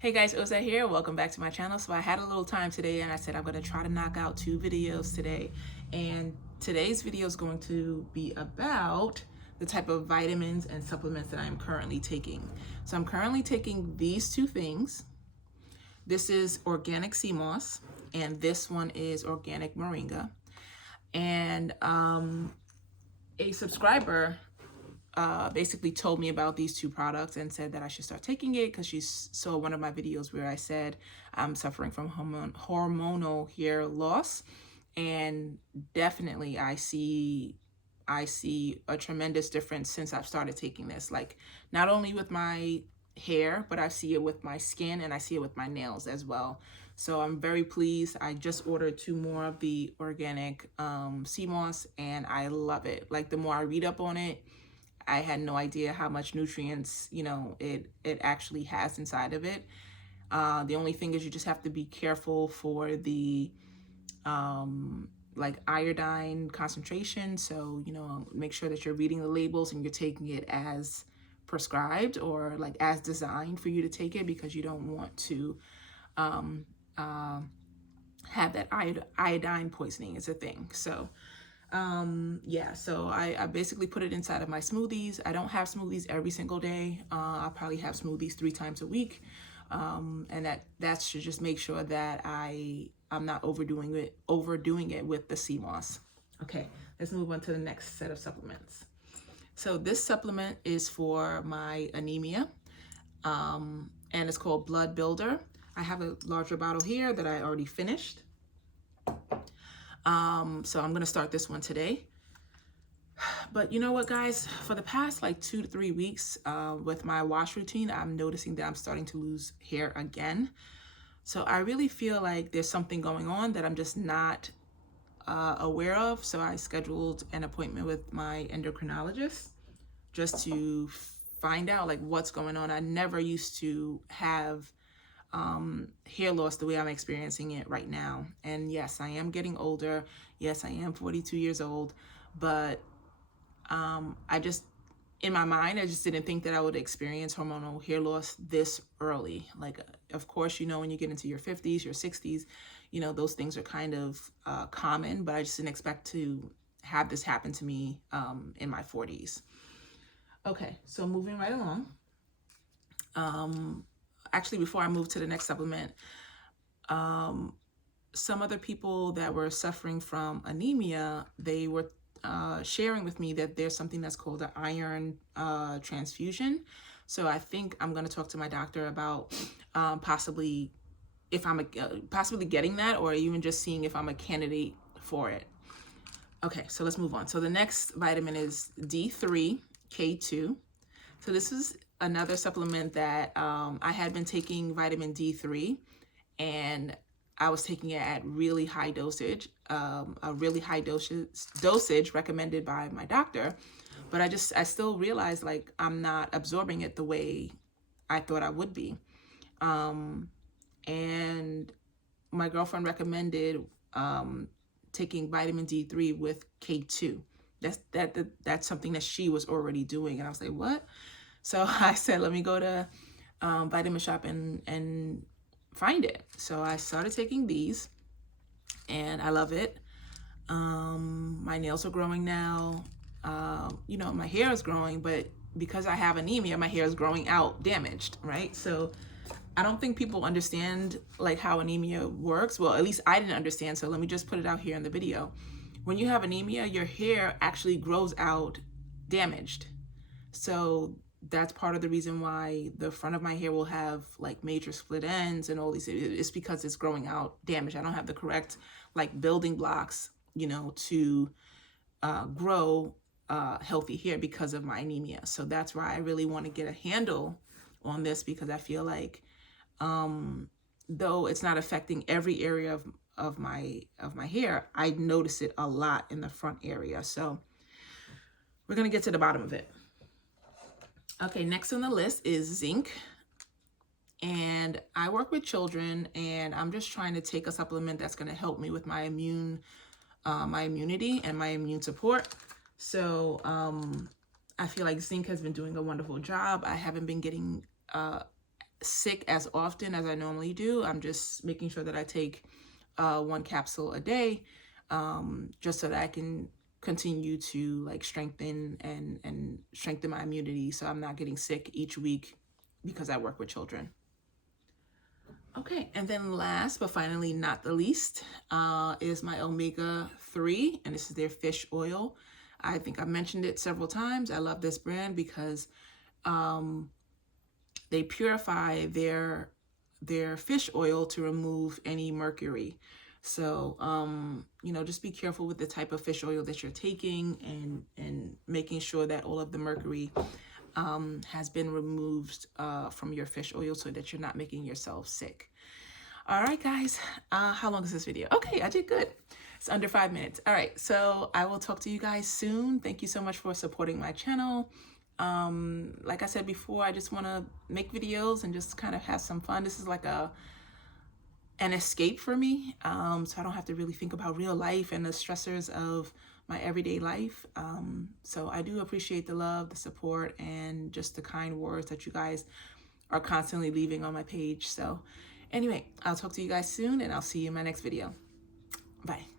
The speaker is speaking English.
Hey guys, Oza here. Welcome back to my channel. So I had a little time today and I said I'm going to try to knock out 2 videos today. And today's video is going to be about the type of vitamins and supplements that I'm currently taking. So I'm currently taking these 2 things. This is organic Seamoss and this one is organic moringa. And a subscriber basically told me about these 2 products and said that I should start taking it because she saw one of my videos where I said I'm suffering from hormonal hair loss, and definitely I see a tremendous difference since I've started taking this. Like, not only with my hair, but I see it with my skin and I see it with my nails as well. So I'm very pleased. I just ordered 2 more of the organic Seamoss and I love it. Like, the more I read up on it, I had no idea how much nutrients, it actually has inside of it. The only thing is you just have to be careful for the like iodine concentration. So, make sure that you're reading the labels and you're taking it as prescribed or like as designed for you to take it, because you don't want to have that iodine poisoning is a thing. So yeah, so I basically put it inside of my smoothies. I don't have smoothies every single day. I'll probably have smoothies 3 times a week. And that should just make sure that I'm not overdoing it with the Seamoss. Okay, let's move on to the next set of supplements. So this supplement is for my anemia, and it's called Blood Builder. I have a larger bottle here that I already finished. So I'm going to start this one today. But you know what, guys? For the past like 2 to 3 weeks with my wash routine, I'm noticing that I'm starting to lose hair again. So I really feel like there's something going on that I'm just not aware of. So I scheduled an appointment with my endocrinologist just to find out like what's going on. I never used to have hair loss the way I'm experiencing it right now. And yes, I am getting older. Yes, I am 42 years old, but I just, in my mind, I just didn't think that I would experience hormonal hair loss this early. Like, of course, when you get into your 50s, your 60s, those things are kind of common, but I just didn't expect to have this happen to me in my 40s. Okay, so moving right along. Actually, before I move to the next supplement, some other people that were suffering from anemia, they were sharing with me that there's something that's called an iron transfusion. So I think I'm going to talk to my doctor about possibly if I'm possibly getting that, or even just seeing if I'm a candidate for it. Okay, so let's move on. So the next vitamin is D3K2. So this is another supplement that I had been taking vitamin D3, and I was taking it at really high dosage, a really high dosage recommended by my doctor. But I still realized like I'm not absorbing it the way I thought I would be. And my girlfriend recommended taking vitamin D3 with K2. That's something that she was already doing. And I was like, what? So I said, let me go to Vitamin Shop and find it. So I started taking these and I love it. My nails are growing now. My hair is growing, but because I have anemia, my hair is growing out damaged, right? So I don't think people understand like how anemia works. Well, at least I didn't understand. So let me just put it out here in the video. When you have anemia, your hair actually grows out damaged. So that's part of the reason why the front of my hair will have like major split ends and all these. It's because it's growing out damaged. I don't have the correct like building blocks, to grow healthy hair because of my anemia. So that's why I really want to get a handle on this, because I feel like though it's not affecting every area of my hair, I notice it a lot in the front area. So we're gonna get to the bottom of it. Okay, next on the list is zinc. And I work with children, and I'm just trying to take a supplement that's going to help me with my immunity and my immune support. So I feel like zinc has been doing a wonderful job. I haven't been getting sick as often as I normally do. I'm just making sure that I take 1 capsule a day, just so that I can continue to like strengthen and strengthen my immunity, so I'm not getting sick each week because I work with children. Okay, and then last but finally not the least is my omega-3, and this is their fish oil. I think I've mentioned it several times. I love this brand because they purify their fish oil to remove any mercury. So, you know, just be careful with the type of fish oil that you're taking, and making sure that all of the mercury has been removed from your fish oil so that you're not making yourself sick. All right, guys, how long is this video? Okay, I did good. It's under 5 minutes. All right, so I will talk to you guys soon. Thank you so much for supporting my channel. Like I said before, I just want to make videos and just kind of have some fun. This is like an escape for me, so I don't have to really think about real life and the stressors of my everyday life. So I do appreciate the love, the support, and just the kind words that you guys are constantly leaving on my page. So anyway, I'll talk to you guys soon, and I'll see you in my next video. Bye.